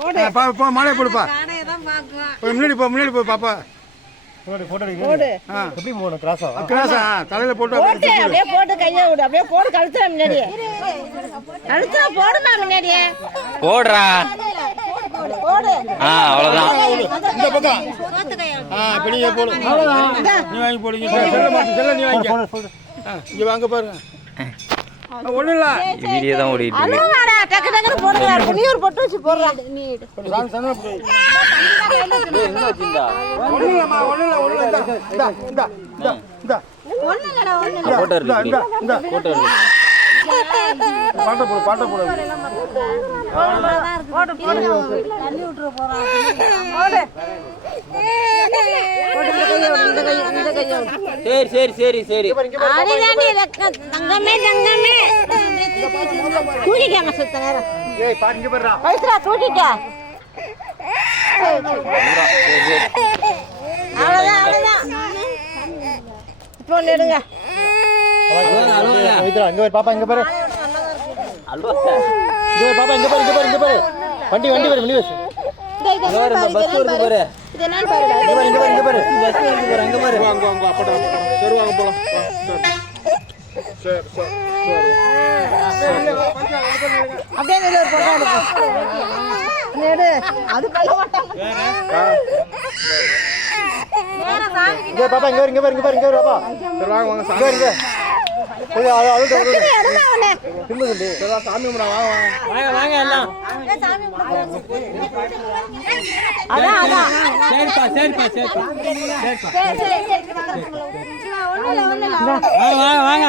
மாலை போடுப்பா. முன்னாடி போ பாப்பா. எப்படி போகணும்? கிராஸா தலையில போட்டு அப்படியே போட்டு கையை விடு. அப்படியே போடு கழுத்துல முன்னாடியே. கழுத்துல போடுமா முன்னாடியே. போடுறா. போடு. அவ்வளவுதான். இந்த பக்கம். இப்ப நீங்க போடு. நீ வாங்கி போடுங்க. செல்ல நீ வாங்கி. இங்க வாங்க பாருங்க. ஒண்ணு இல்ல. வீடியோ தான் ஓடிட்டு இருக்கு. அலோடா டக்கு டக்குன்னு போடுங்க. புனியூர் போட்டு வச்சு போடுறா. நீ சன போடு. என்ன வச்சிருந்தா? ஒண்ணு இல்லமா. இந்த. ஒண்ணு இல்லடா ஒண்ணு. போட்டோ இருக்கு. இந்த. போட்டோ இருக்கு. பாட்ட போடு. போடு. தண்ணி விட்டுற போறான். போடு. சரி. அடிதாண்டி தங்கமே. தூக்கிக்காம சுத்த நேரம். ஏய் பாருங்க பாருடா. பைசா தூக்கிக்க. அவ்வளவுதான். இப்போ எடுங்க. இங்க பாப்பா இங்க பாரு. பாப்பா இங்க பாரு. வண்டி பாரு. பஸ் வருது பாரு. இது என்னன்னு பாருடா. இங்க பாரு. பஸ் வருது பாரு. அங்க பாரு. வாங்க அப்படா. சரி வாங்க போலாம். சரி. அப்படியே ஒரு போட்டோ எடுப்போம். எடு. அது கல்ல மாட்டாங்க. இங்க பாப்பா இங்க பாரு பாப்பா. சரி வாங்க இங்க இங்க. எடுமா அவனே. சாமி கும்பிடா வாங்க எல்லாம். அதான். சரிப்பா. சரி. ஒண்ணு இல்ல. வாங்க.